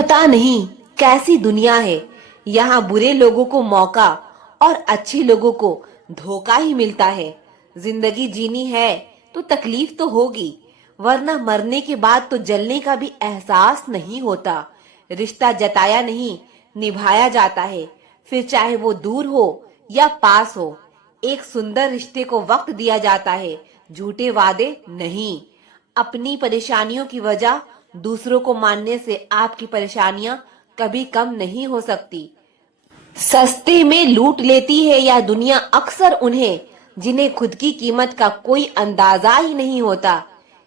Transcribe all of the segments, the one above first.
पता नहीं कैसी दुनिया है। यहाँ बुरे लोगों को मौका और अच्छे लोगों को धोखा ही मिलता है। जिंदगी जीनी है तो तकलीफ तो होगी, वरना मरने के बाद तो जलने का भी एहसास नहीं होता। रिश्ता जताया नहीं, निभाया जाता है, फिर चाहे वो दूर हो या पास हो। एक सुंदर रिश्ते को वक्त दिया जाता है, झूठे वादे नहीं। अपनी परेशानियों की वजह दूसरों को मानने से आपकी परेशानियां कभी कम नहीं हो सकती। सस्ते में लूट लेती है या दुनिया अक्सर उन्हें जिन्हें खुद की कीमत का कोई अंदाजा ही नहीं होता।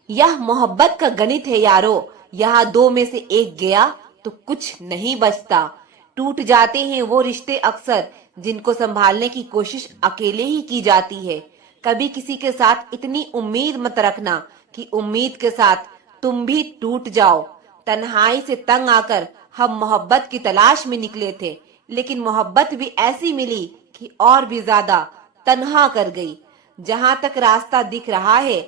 यह मोहब्बत का गणित है यारो, यहाँ दो में से एक गया तो कुछ नहीं बचता। टूट जाते हैं वो रिश्ते अक्सर जिनको संभालने की कोशिश अकेले ही की जाती है। कभी किसी के साथ इतनी उम्मीद मत रखना कि उम्मीद के साथ तुम भी टूट जाओ। तन्हाई से तंग आकर हम मोहब्बत की तलाश में निकले थे, लेकिन मोहब्बत भी ऐसी मिली कि और भी ज्यादा तन्हा कर गई। जहां तक रास्ता दिख रहा है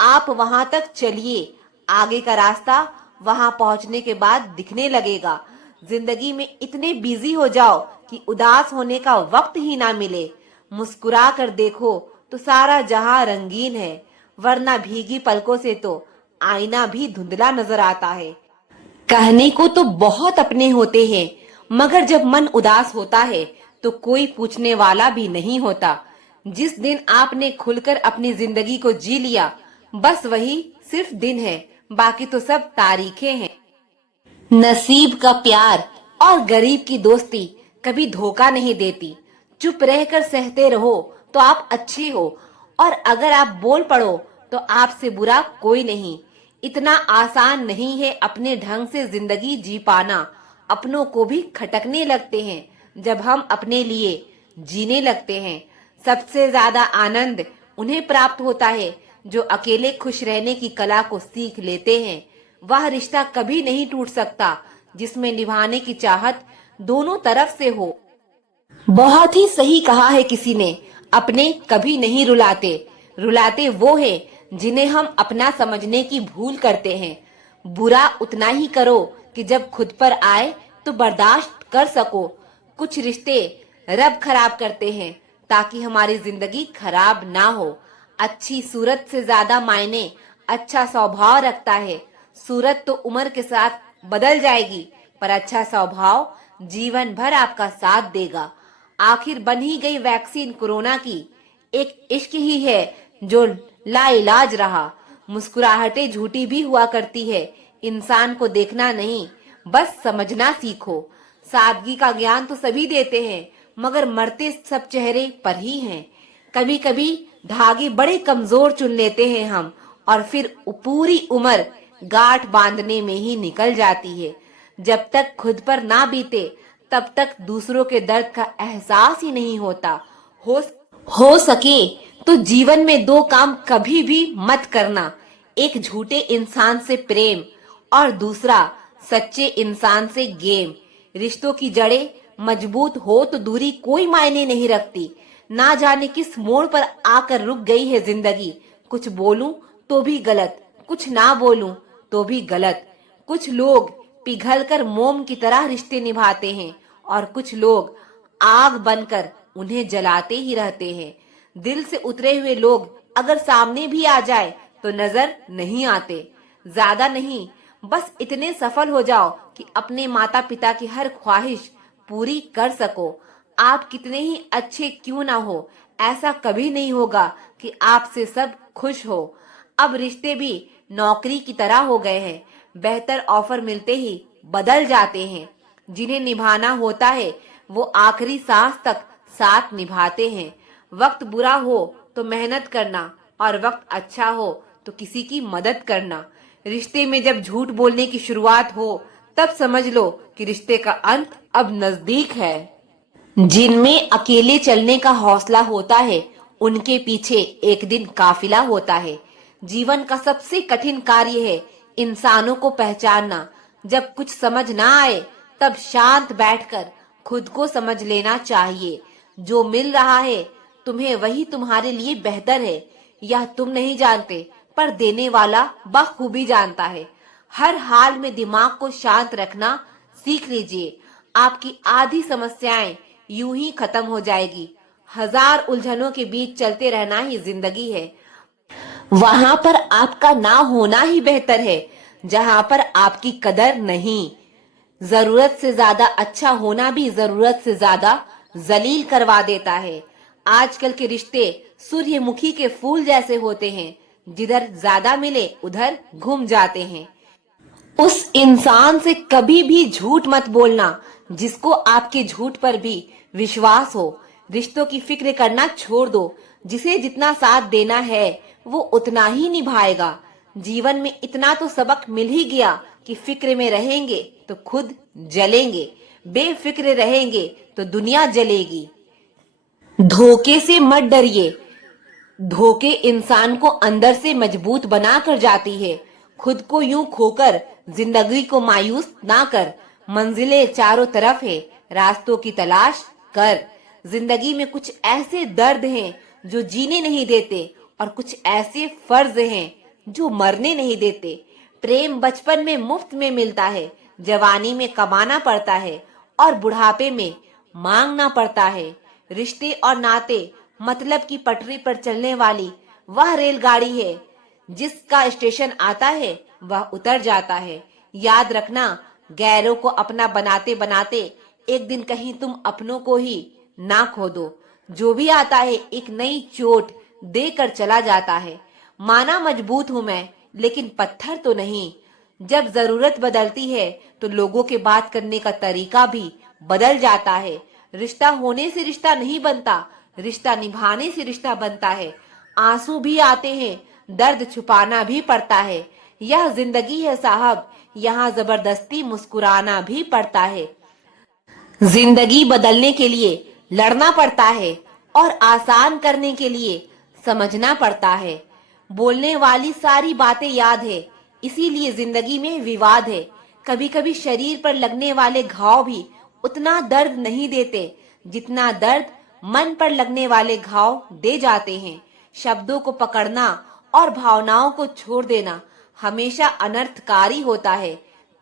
आप वहां तक चलिए, आगे का रास्ता वहां पहुंचने के बाद दिखने लगेगा। जिंदगी में इतने बिजी हो जाओ कि उदास होने का वक्त ही ना मिले। मुस्कुरा कर देखो तो सारा जहां रंगीन है, वरना भीगी पलकों से तो आईना भी धुंधला नजर आता है। कहने को तो बहुत अपने होते हैं, मगर जब मन उदास होता है तो कोई पूछने वाला भी नहीं होता। जिस दिन आपने खुलकर अपनी जिंदगी को जी लिया, बस वही सिर्फ दिन है, बाकी तो सब तारीखें हैं। नसीब का प्यार और गरीब की दोस्ती कभी धोखा नहीं देती। चुप रहकर सहते रहो तो आप अच्छे हो, और अगर आप बोल पड़ो तो आपसे बुरा कोई नहीं। इतना आसान नहीं है अपने ढंग से जिंदगी जी पाना। अपनों को भी खटकने लगते हैं जब हम अपने लिए जीने लगते हैं। सबसे ज्यादा आनंद उन्हें प्राप्त होता है जो अकेले खुश रहने की कला को सीख लेते हैं। वह रिश्ता कभी नहीं टूट सकता जिसमें निभाने की चाहत दोनों तरफ से हो। बहुत ही सही कहा है किसी ने, अपने कभी नहीं रुलाते, रुलाते वो है जिन्हें हम अपना समझने की भूल करते हैं। बुरा उतना ही करो कि जब खुद पर आए तो बर्दाश्त कर सको। कुछ रिश्ते रब खराब करते हैं ताकि हमारी जिंदगी खराब ना हो। अच्छी सूरत से ज्यादा मायने अच्छा स्वभाव रखता है। सूरत तो उम्र के साथ बदल जाएगी, पर अच्छा स्वभाव जीवन भर आपका साथ देगा। आखिर बन ही गई वैक्सीन कोरोना की। एक इश्क ही है जो लाइलाज रहा। मुस्कुराहटें झूठी भी हुआ करती है। इंसान को देखना नहीं, बस समझना सीखो। सादगी का ज्ञान तो सभी देते हैं, मगर मरते सब चेहरे पर ही हैं। कभी कभी धागे बड़े कमजोर चुन लेते हैं हम, और फिर पूरी उम्र गांठ बांधने में ही निकल जाती है। जब तक खुद पर ना बीते तब तक दूसरों के दर्द का एहसास ही नहीं होता। हो सके तो जीवन में दो काम कभी भी मत करना। एक झूठे इंसान से प्रेम और दूसरा सच्चे इंसान से गेम। रिश्तों की जड़ें मजबूत हो तो दूरी कोई मायने नहीं रखती। ना जाने किस मोड़ पर आकर रुक गई है जिंदगी। कुछ बोलूं तो भी गलत, कुछ ना बोलूं तो भी गलत। कुछ लोग पिघलकर मोम की तरह रिश्ते निभाते हैं, और कुछ लोग आग बनकर उन्हें जलाते ही रहते हैं। दिल से उतरे हुए लोग अगर सामने भी आ जाए तो नजर नहीं आते। ज्यादा नहीं, बस इतने सफल हो जाओ कि अपने माता पिता की हर ख्वाहिश पूरी कर सको। आप कितने ही अच्छे क्यों ना हो, ऐसा कभी नहीं होगा कि आपसे सब खुश हो। अब रिश्ते भी नौकरी की तरह हो गए हैं, बेहतर ऑफर मिलते ही बदल जाते हैं। जिन्हें निभाना होता है वो आखिरी सांस तक साथ निभाते हैं। वक्त बुरा हो तो मेहनत करना, और वक्त अच्छा हो तो किसी की मदद करना। रिश्ते में जब झूठ बोलने की शुरुआत हो तब समझ लो कि रिश्ते का अंत अब नजदीक है। जिनमें अकेले चलने का हौसला होता है उनके पीछे एक दिन काफिला होता है। जीवन का सबसे कठिन कार्य है इंसानों को पहचानना। जब कुछ समझ ना आए तब शांत बैठकर खुद को समझ लेना चाहिए। जो मिल रहा है तुम्हें वही तुम्हारे लिए बेहतर है, यह तुम नहीं जानते पर देने वाला बखूबी जानता है। हर हाल में दिमाग को शांत रखना सीख लीजिए, आपकी आधी समस्याएं यूं ही खत्म हो जाएगी। हजार उलझनों के बीच चलते रहना ही जिंदगी है। वहां पर आपका ना होना ही बेहतर है, जहां पर आपकी कदर नहीं। जरूरत से ज्यादा अच्छा होना भी जरूरत से ज्यादा जलील करवा देता है। आजकल के रिश्ते सूर्यमुखी के फूल जैसे होते हैं, जिधर ज्यादा मिले उधर घूम जाते हैं। उस इंसान से कभी भी झूठ मत बोलना जिसको आपके झूठ पर भी विश्वास हो। रिश्तों की फिक्र करना छोड़ दो, जिसे जितना साथ देना है वो उतना ही निभाएगा। जीवन में इतना तो सबक मिल ही गया कि फिक्र में रहेंगे तो खुद जलेंगे, बेफिक्र रहेंगे तो दुनिया जलेगी। धोखे से मत डरिए, धोखे इंसान को अंदर से मजबूत बना कर जाती है। खुद को यूं खोकर जिंदगी को मायूस ना कर। मंजिलें चारों तरफ है, रास्तों की तलाश कर। जिंदगी में कुछ ऐसे दर्द हैं जो जीने नहीं देते, और कुछ ऐसे फर्ज हैं जो मरने नहीं देते। प्रेम बचपन में मुफ्त में मिलता है, जवानी में कमाना पड़ता है और बुढ़ापे में मांगना पड़ता है। रिश्ते और नाते मतलब की पटरी पर चलने वाली वह रेलगाड़ी है, जिसका स्टेशन आता है वह उतर जाता है। याद रखना, गैरों को अपना बनाते बनाते एक दिन कहीं तुम अपनों को ही ना खो दो। जो भी आता है एक नई चोट देकर चला जाता है। माना मजबूत हूं मैं, लेकिन पत्थर तो नहीं। जब जरूरत बदलती है तो लोगों के बात करने का तरीका भी बदल जाता है। रिश्ता होने से रिश्ता नहीं बनता, रिश्ता निभाने से रिश्ता बनता है। आंसू भी आते हैं, दर्द छुपाना भी पड़ता है। यह जिंदगी है साहब, यहाँ जबरदस्ती मुस्कुराना भी पड़ता है। जिंदगी बदलने के लिए लड़ना पड़ता है और आसान करने के लिए समझना पड़ता है। बोलने वाली सारी बातें याद है, इसीलिए जिंदगी में विवाद है। कभी कभी शरीर पर लगने वाले घाव भी उतना दर्द नहीं देते जितना दर्द मन पर लगने वाले घाव दे जाते हैं। शब्दों को पकड़ना और भावनाओं को छोड़ देना हमेशा अनर्थकारी होता है।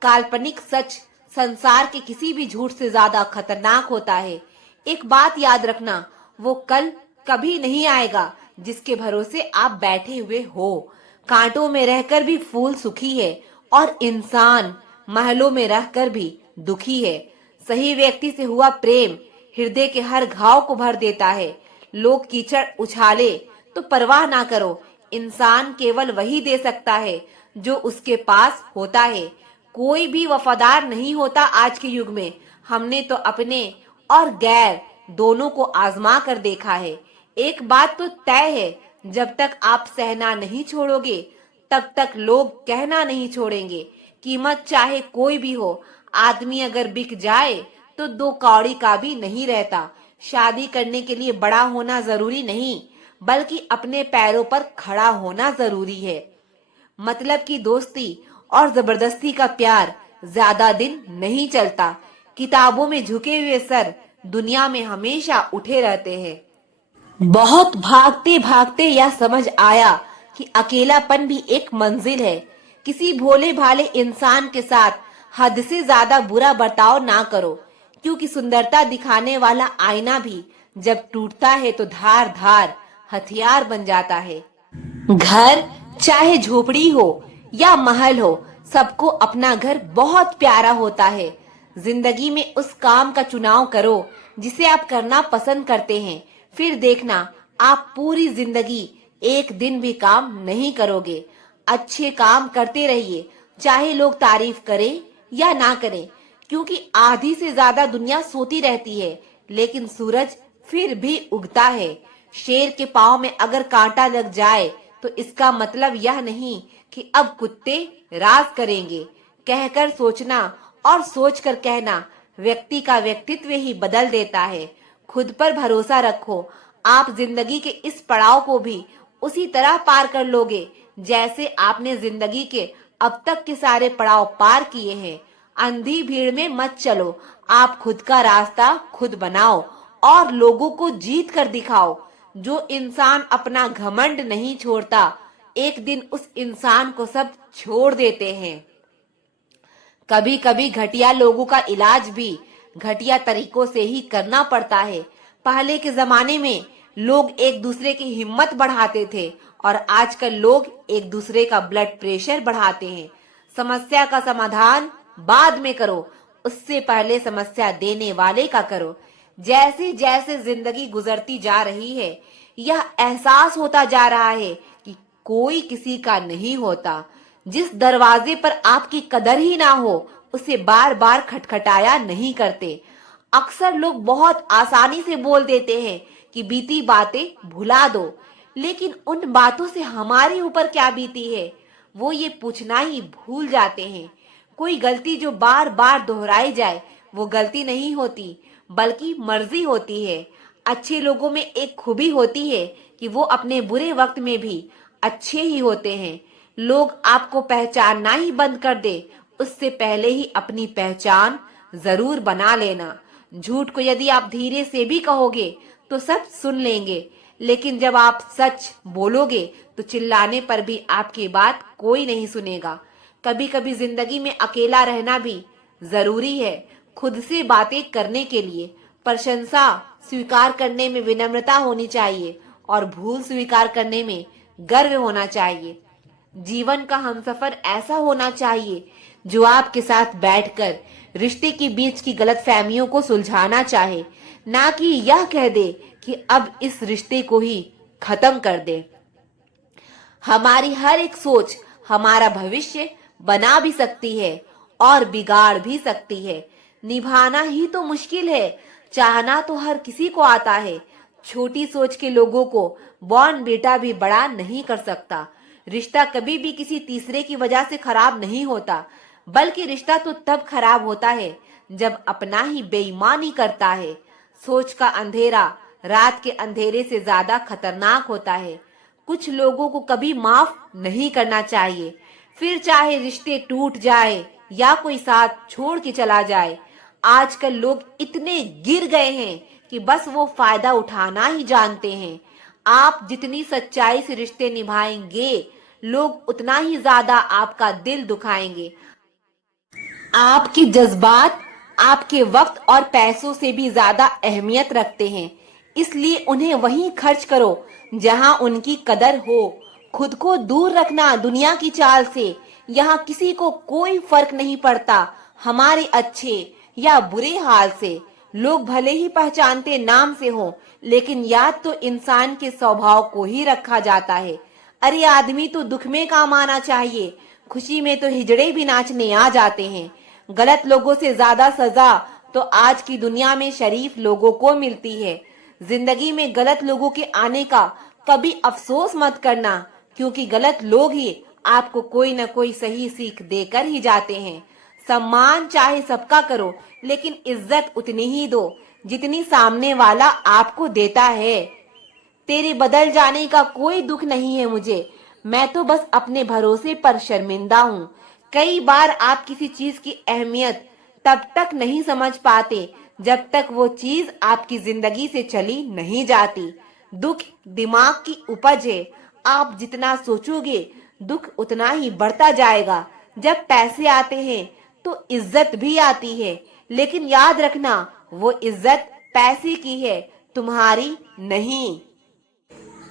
काल्पनिक सच संसार के किसी भी झूठ से ज्यादा खतरनाक होता है। एक बात याद रखना, वो कल कभी नहीं आएगा जिसके भरोसे आप बैठे हुए हो। कांटों में रहकर भी फूल सुखी है और इंसान महलों में रहकर भी दुखी है। सही व्यक्ति से हुआ प्रेम हृदय के हर घाव को भर देता है। लोग कीचड़ उछाले तो परवाह ना करो, इंसान केवल वही दे सकता है जो उसके पास होता है। कोई भी वफादार नहीं होता आज के युग में। हमने तो अपने और गैर दोनों को आजमा कर देखा है। एक बात तो तय है, जब तक आप सहना नहीं छोड़ोगे तब तक लोग कहना नहीं छोड़ेंगे। कीमत चाहे कोई भी हो, आदमी अगर बिक जाए तो दो कौड़ी का भी नहीं रहता। शादी करने के लिए बड़ा होना जरूरी नहीं, बल्कि अपने पैरों पर खड़ा होना जरूरी है। मतलब की दोस्ती और जबरदस्ती का प्यार ज्यादा दिन नहीं चलता। किताबों में झुके हुए सर दुनिया में हमेशा उठे रहते हैं। बहुत भागते भागते यह समझ आया कि अकेलापन भी एक मंजिल है। किसी भोले भाले इंसान के साथ हद से ज्यादा बुरा बर्ताव ना करो, क्योंकि सुंदरता दिखाने वाला आईना भी जब टूटता है तो धार धार हथियार बन जाता है। घर चाहे झोपड़ी हो या महल हो, सबको अपना घर बहुत प्यारा होता है। जिंदगी में उस काम का चुनाव करो जिसे आप करना पसंद करते हैं। फिर देखना, आप पूरी जिंदगी एक दिन भी काम नहीं करोगे। अच्छे काम करते रहिए, चाहे लोग तारीफ करें या ना करें, क्योंकि आधी से ज्यादा दुनिया सोती रहती है, लेकिन सूरज फिर भी उगता है। शेर के पांव में अगर कांटा लग जाए तो इसका मतलब यह नहीं कि अब कुत्ते राज करेंगे। कहकर सोचना और सोचकर कहना व्यक्ति का व्यक्तित्व ही बदल देता है। खुद पर भरोसा रखो, आप जिंदगी के इस पड़ाव को भी उसी तरह पार कर लोगे जैसे आपने जिंदगी के अब तक के सारे पड़ाव पार किए हैं। अंधी भीड़ में मत चलो, आप खुद का रास्ता खुद बनाओ और लोगों को जीत कर दिखाओ। जो इंसान अपना घमंड नहीं छोड़ता, एक दिन उस इंसान को सब छोड़ देते हैं। कभी कभी घटिया लोगों का इलाज भी घटिया तरीकों से ही करना पड़ता है। पहले के जमाने में लोग एक दूसरे की हिम्मत बढ़ाते थे और आजकल लोग एक दूसरे का ब्लड प्रेशर बढ़ाते हैं। समस्या का समाधान बाद में करो, उससे पहले समस्या देने वाले का करो। जैसे जैसे जिंदगी गुजरती जा रही है, यह एहसास होता जा रहा है कि कोई किसी का नहीं होता। जिस दरवाजे पर आपकी कदर ही ना हो, उसे बार बार खटखटाया नहीं करते। अक्सर लोग बहुत आसानी से बोल देते हैं कि बीती बातें भुला दो, लेकिन उन बातों से हमारे ऊपर क्या बीती है, वो ये पूछना ही भूल जाते हैं। कोई गलती जो बार बार दोहराई जाए, वो गलती नहीं होती, बल्कि मर्जी होती है। अच्छे लोगों में एक खूबी होती है कि वो अपने बुरे वक्त में भी अच्छे ही होते हैं। लोग आपको पहचानना ही बंद कर दे, उससे पहले ही अपनी पहचान जरूर बना लेना। झूठ को यदि आप धीरे से भी कहोगे तो सब सुन लेंगे, लेकिन जब आप सच बोलोगे तो चिल्लाने पर भी आपकी बात कोई नहीं सुनेगा। कभी कभी जिंदगी में अकेला रहना भी जरूरी है, खुद से बातें करने के लिए। प्रशंसा स्वीकार करने में विनम्रता होनी चाहिए और भूल स्वीकार करने में गर्व होना चाहिए। जीवन का हमसफर ऐसा होना चाहिए जो आपके साथ बैठकर रिश्ते के बीच की गलतफहमियों को सुलझाना चाहे, ना कि यह कह दे कि अब इस रिश्ते को ही खत्म कर दे। हमारी हर एक सोच हमारा भविष्य बना भी सकती है और बिगाड़ भी सकती है। निभाना ही तो मुश्किल है, चाहना तो हर किसी को आता है। छोटी सोच के लोगों को बॉर्न बेटा भी बड़ा नहीं कर सकता। रिश्ता कभी भी किसी तीसरे की वजह से खराब नहीं होता, बल्कि रिश्ता तो तब खराब होता है जब अपना ही बेईमानी करता है। सोच का अंधेरा रात के अंधेरे से ज्यादा खतरनाक होता है। कुछ लोगों को कभी माफ नहीं करना चाहिए, फिर चाहे रिश्ते टूट जाए या कोई साथ छोड़ के चला जाए। आजकल लोग इतने गिर गए हैं कि बस वो फायदा उठाना ही जानते हैं। आप जितनी सच्चाई से रिश्ते निभाएंगे, लोग उतना ही ज्यादा आपका दिल दुखाएंगे। आपके जज्बात आपके वक्त और पैसों से भी ज्यादा अहमियत रखते हैं, इसलिए उन्हें वहीं खर्च करो जहां उनकी कदर हो। खुद को दूर रखना दुनिया की चाल से। यहाँ किसी को कोई फर्क नहीं पड़ता हमारे अच्छे या बुरे हाल से। लोग भले ही पहचानते नाम से हो, लेकिन याद तो इंसान के स्वभाव को ही रखा जाता है। अरे आदमी तो दुख में काम आना चाहिए, खुशी में तो हिजड़े भी नाचने आ जाते हैं। गलत लोगों से ज्यादा सजा तो आज की दुनिया में शरीफ लोगों को मिलती है। जिंदगी में गलत लोगों के आने का कभी अफसोस मत करना, क्योंकि गलत लोग ही आपको कोई न कोई सही सीख देकर ही जाते हैं। सम्मान चाहे सबका करो, लेकिन इज्जत उतनी ही दो जितनी सामने वाला आपको देता है। तेरे बदल जाने का कोई दुख नहीं है मुझे, मैं तो बस अपने भरोसे पर शर्मिंदा हूँ। कई बार आप किसी चीज की अहमियत तब तक नहीं समझ पाते जब तक वो चीज आपकी जिंदगी से चली नहीं जाती। दुख दिमाग की उपज है, आप जितना सोचोगे दुख उतना ही बढ़ता जाएगा। जब पैसे आते हैं तो इज्जत भी आती है, लेकिन याद रखना वो इज्जत पैसे की है, तुम्हारी नहीं।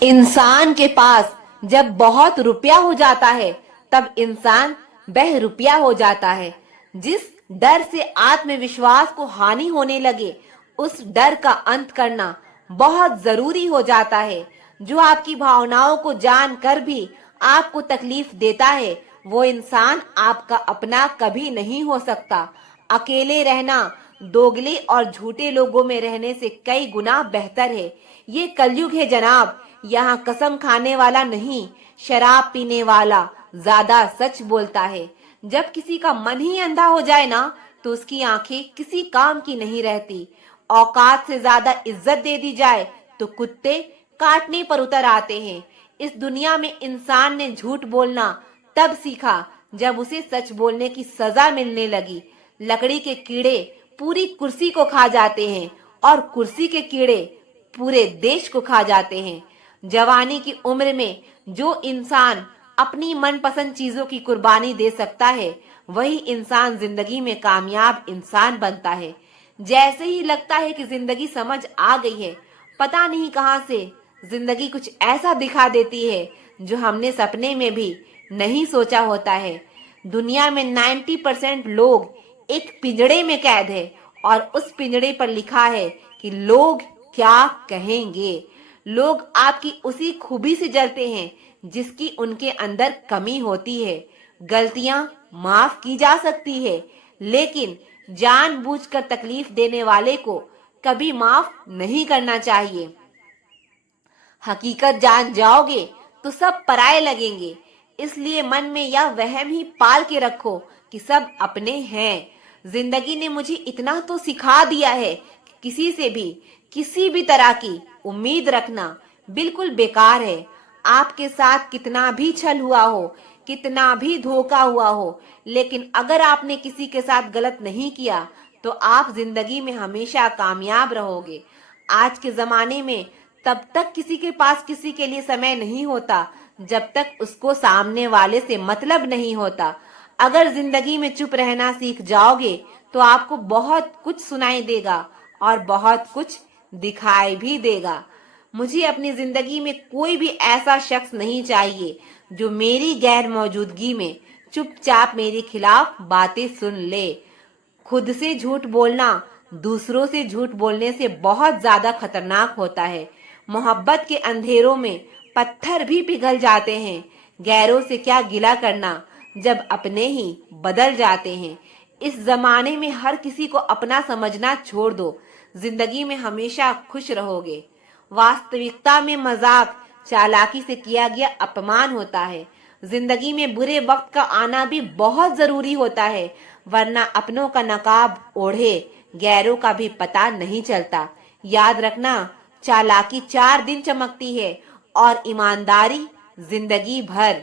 इंसान के पास जब बहुत रुपया हो जाता है तब इंसान बहरुपया हो जाता है। जिस डर से आत्मविश्वास को हानि होने लगे, उस डर का अंत करना बहुत जरूरी हो जाता है। जो आपकी भावनाओं को जानकर भी आपको तकलीफ देता है, वो इंसान आपका अपना कभी नहीं हो सकता। अकेले रहना दोगले और झूठे लोगों में रहने से कई गुना बेहतर है। ये कलयुग है जनाब, यहाँ कसम खाने वाला नहीं, शराब पीने वाला ज्यादा सच बोलता है। जब किसी का मन ही अंधा हो जाए ना, तो उसकी आंखें किसी काम की नहीं रहती। औकात से ज्यादा इज्जत दे दी जाए तो कुत्ते काटने पर उतर आते हैं। इस दुनिया में इंसान ने झूठ बोलना तब सीखा जब उसे सच बोलने की सजा मिलने लगी। लकड़ी के कीड़े पूरी कुर्सी को खा जाते हैं और कुर्सी के कीड़े पूरे देश को खा जाते हैं। जवानी की उम्र में जो इंसान अपनी मनपसंद चीजों की कुर्बानी दे सकता है, वही इंसान जिंदगी में कामयाब इंसान बनता है। जैसे ही लगता है कि जिंदगी समझ आ गई है, पता नहीं कहां से जिंदगी कुछ ऐसा दिखा देती है जो हमने सपने में भी नहीं सोचा होता है। दुनिया में 90% लोग एक पिंजड़े में कैद है और उस पिंजड़े पर लिखा है कि लोग क्या कहेंगे। लोग आपकी उसी खूबी से जलते हैं जिसकी उनके अंदर कमी होती है। गलतियां माफ की जा सकती है, लेकिन जानबूझकर तकलीफ देने वाले को कभी माफ नहीं करना चाहिए। हकीकत जान जाओगे तो सब पराये लगेंगे, इसलिए मन में यह वहम ही पाल के रखो कि सब अपने हैं। जिंदगी ने मुझे इतना तो सिखा दिया है कि किसी से भी किसी भी तरह की उम्मीद रखना बिल्कुल बेकार है। आपके साथ कितना भी छल हुआ हो, कितना भी धोखा हुआ हो, लेकिन अगर आपने किसी के साथ गलत नहीं किया तो आप जिंदगी में हमेशा कामयाब रहोगे। आज के जमाने में तब तक किसी के पास किसी के लिए समय नहीं होता जब तक उसको सामने वाले से मतलब नहीं होता। अगर जिंदगी में चुप रहना सीख जाओगे तो आपको बहुत कुछ सुनाई देगा और बहुत कुछ दिखाई भी देगा। मुझे अपनी जिंदगी में कोई भी ऐसा शख्स नहीं चाहिए जो मेरी गैर मौजूदगी में चुपचाप मेरे खिलाफ बातें सुन ले। खुद से झूठ बोलना दूसरों से झूठ बोलने से बहुत ज्यादा खतरनाक होता है। मोहब्बत के अंधेरों में पत्थर भी पिघल जाते हैं। गैरों से क्या गिला करना जब अपने ही बदल जाते हैं। इस जमाने में हर किसी को अपना समझना छोड़ दो, जिंदगी में हमेशा खुश रहोगे। वास्तविकता में मजाक चालाकी से किया गया अपमान होता है। जिंदगी में बुरे वक्त का आना भी बहुत जरूरी होता है, वरना अपनों का नकाब ओढ़े गैरों का भी पता नहीं चलता। याद रखना, चालाकी 4 दिन चमकती है और ईमानदारी जिंदगी भर।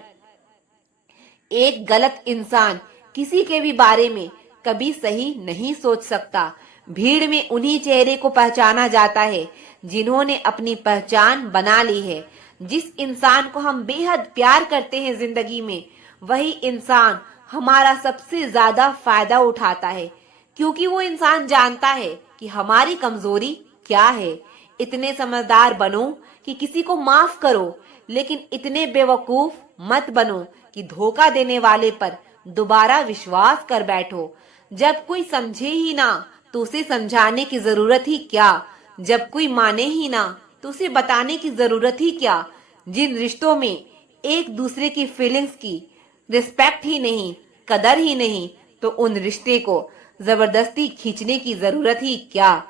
एक गलत इंसान किसी के भी बारे में कभी सही नहीं सोच सकता। भीड़ में उन्हीं चेहरे को पहचाना जाता है जिन्होंने अपनी पहचान बना ली है। जिस इंसान को हम बेहद प्यार करते हैं जिंदगी में, वही इंसान हमारा सबसे ज्यादा फायदा उठाता है, क्योंकि वो इंसान जानता है कि हमारी कमजोरी क्या है। इतने समझदार बनो कि किसी को माफ करो, लेकिन इतने बेवकूफ मत बनो कि धोखा देने वाले पर दोबारा विश्वास कर बैठो। जब कोई समझे ही ना तो उसे समझाने की जरूरत ही क्या। जब कोई माने ही ना तो उसे बताने की जरूरत ही क्या। जिन रिश्तों में एक दूसरे की फीलिंग्स की रिस्पेक्ट ही नहीं, कदर ही नहीं, तो उन रिश्ते को जबरदस्ती खींचने की जरूरत ही क्या।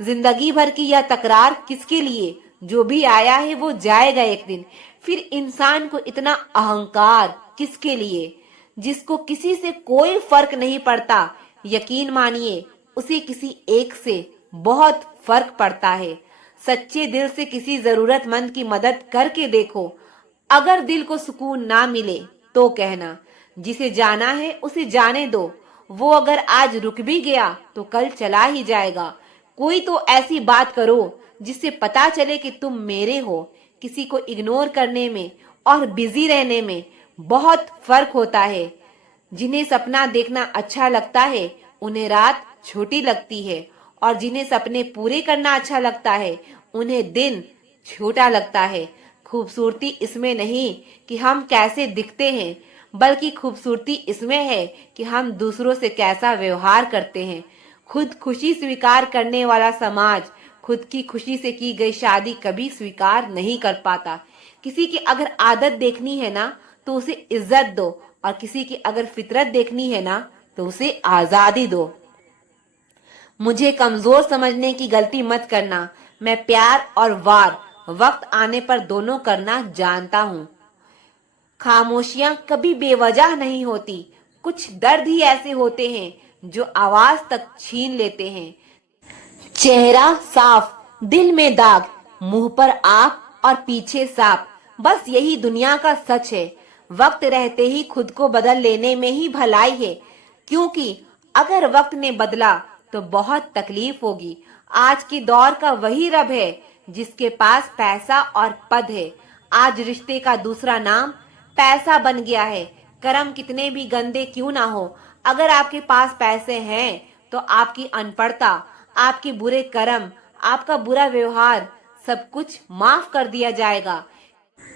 जिंदगी भर की यह तकरार किसके लिए। जो भी आया है वो जाएगा एक दिन। फिर इंसान को इतना अहंकार किसके लिए, जिसको किसी से कोई फर्क नहीं पड़ता। यकीन मानिए, उसे किसी एक से बहुत फर्क पड़ता है। सच्चे दिल से किसी जरूरतमंद की मदद करके देखो। अगर दिल को सुकून ना मिले तो कहना, जिसे जाना है उसे जाने दो। वो अगर आज रुक भी गया तो कल चला ही जाएगा। कोई तो ऐसी बात करो जिससे पता चले कि तुम मेरे हो। किसी को इग्नोर करने में और बिजी रहने में बहुत फर्क होता है। जिन्हें सपना देखना अच्छा लगता है उन्हें रात छोटी लगती है, और जिन्हें सपने पूरे करना अच्छा लगता है उन्हें दिन छोटा लगता है। खूबसूरती इसमें नहीं कि हम कैसे दिखते हैं, बल्कि खूबसूरती इसमें है कि हम दूसरों से कैसा व्यवहार करते हैं। खुद खुशी स्वीकार करने वाला समाज खुद की खुशी से की गई शादी कभी स्वीकार नहीं कर पाता। किसी की अगर आदत देखनी है ना तो उसे इज्जत दो, और किसी की अगर फितरत देखनी है ना तो उसे आजादी दो। मुझे कमजोर समझने की गलती मत करना। मैं प्यार और वार वक्त आने पर दोनों करना जानता हूँ। खामोशियां कभी बेवजह नहीं होती। कुछ दर्द ही ऐसे होते हैं जो आवाज तक छीन लेते हैं। चेहरा साफ, दिल में दाग, मुंह पर आग और पीछे सांप, बस यही दुनिया का सच है। वक्त रहते ही खुद को बदल लेने में ही भलाई है, क्योंकि अगर वक्त ने बदला तो बहुत तकलीफ होगी। आज के दौर का वही रब है जिसके पास पैसा और पद है। आज रिश्ते का दूसरा नाम पैसा बन गया है। कर्म कितने भी गंदे क्यों ना हो, अगर आपके पास पैसे हैं तो आपकी अनपढ़ता, आपके बुरे कर्म, आपका बुरा व्यवहार सब कुछ माफ कर दिया जाएगा।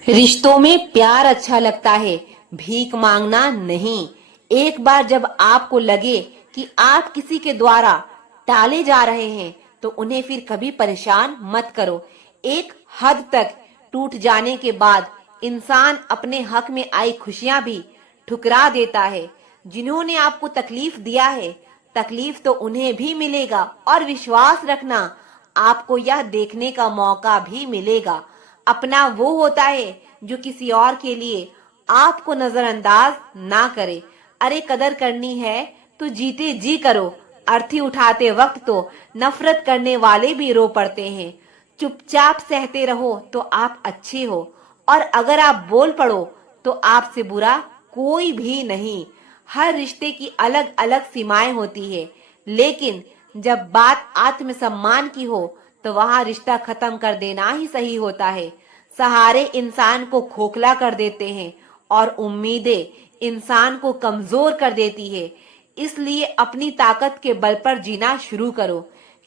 रिश्तों में प्यार अच्छा लगता है, भीख मांगना नहीं। एक बार जब आपको लगे कि आप किसी के द्वारा टाले जा रहे हैं तो उन्हें फिर कभी परेशान मत करो। एक हद तक टूट जाने के बाद इंसान अपने हक में आई खुशियां भी ठुकरा देता है। जिन्होंने आपको तकलीफ दिया है, तकलीफ तो उन्हें भी मिलेगा, और विश्वास रखना, आपको यह देखने का मौका भी मिलेगा। अपना वो होता है जो किसी और के लिए आपको नजरअंदाज ना करे। अरे कदर करनी है तो जीते जी करो। अर्थी उठाते वक्त तो नफरत करने वाले भी रो पड़ते हैं। चुपचाप सहते रहो तो आप अच्छे हो, और अगर आप बोल पड़ो तो आपसे बुरा कोई भी नहीं। हर रिश्ते की अलग अलग सीमाएं होती है, लेकिन जब बात आत्मसम्मान की हो तो वहां रिश्ता खत्म कर देना ही सही होता है। सहारे इंसान को खोखला कर देते हैं और उम्मीदें इंसान को कमजोर कर देती है। इसलिए अपनी ताकत के बल पर जीना शुरू करो,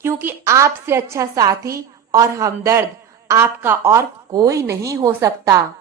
क्योंकि आपसे अच्छा साथी और हमदर्द आपका और कोई नहीं हो सकता।